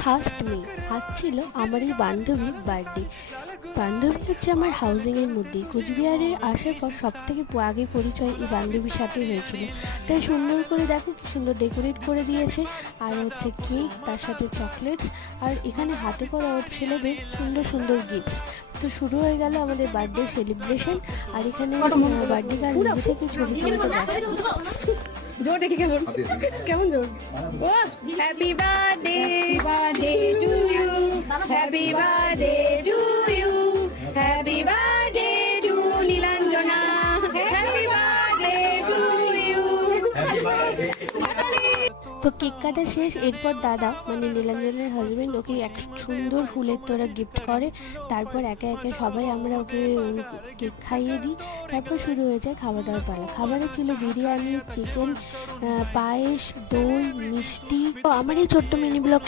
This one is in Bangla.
ফার্স্ট মে আজ ছিল আমার এই বান্ধবীর বার্থডে। বান্ধবী হচ্ছে আমার হাউজিংয়ের মধ্যেই। কোচবিহারের আসার পর সব থেকে আগে পরিচয় এই বান্ধবীর সাথে হয়েছিল। তাই সুন্দর করে দেখো কি সুন্দর ডেকোরেট করে দিয়েছে, আর হচ্ছে কেক, তার সাথে চকলেটস, আর এখানে হাতে করা ওর ছেলেদের সুন্দর সুন্দর গিফটস। তো শুরু হয়ে গেল আমাদের বার্থডে সেলিব্রেশন। আর এখানে বার্থডে গার্ল নিজে থেকে ছবি তুলতে ব্যস্ত। জোর দেখি কেমন কেমন জোর। ও happy birthday birthday to you, happy birthday to you, happy birthday to Nilanjana, happy birthday to you. তো কেক কাটা শেষ। এরপর দাদা মানে নীলাঞ্জনের হাজবেন্ড ওকে এক সুন্দর ফুলের তোড়া গিফট করে। তারপর একে একে সবাই আমরা ওকে কেক খাইয়ে দিই। তারপর শুরু হয়ে যায় খাওয়া দাওয়ার পালা। খাবারে ছিল বিরিয়ানি, চিকেন, পায়েস, দই, মিষ্টি। তো আমার এই ছোট্ট মিনি ব্লগ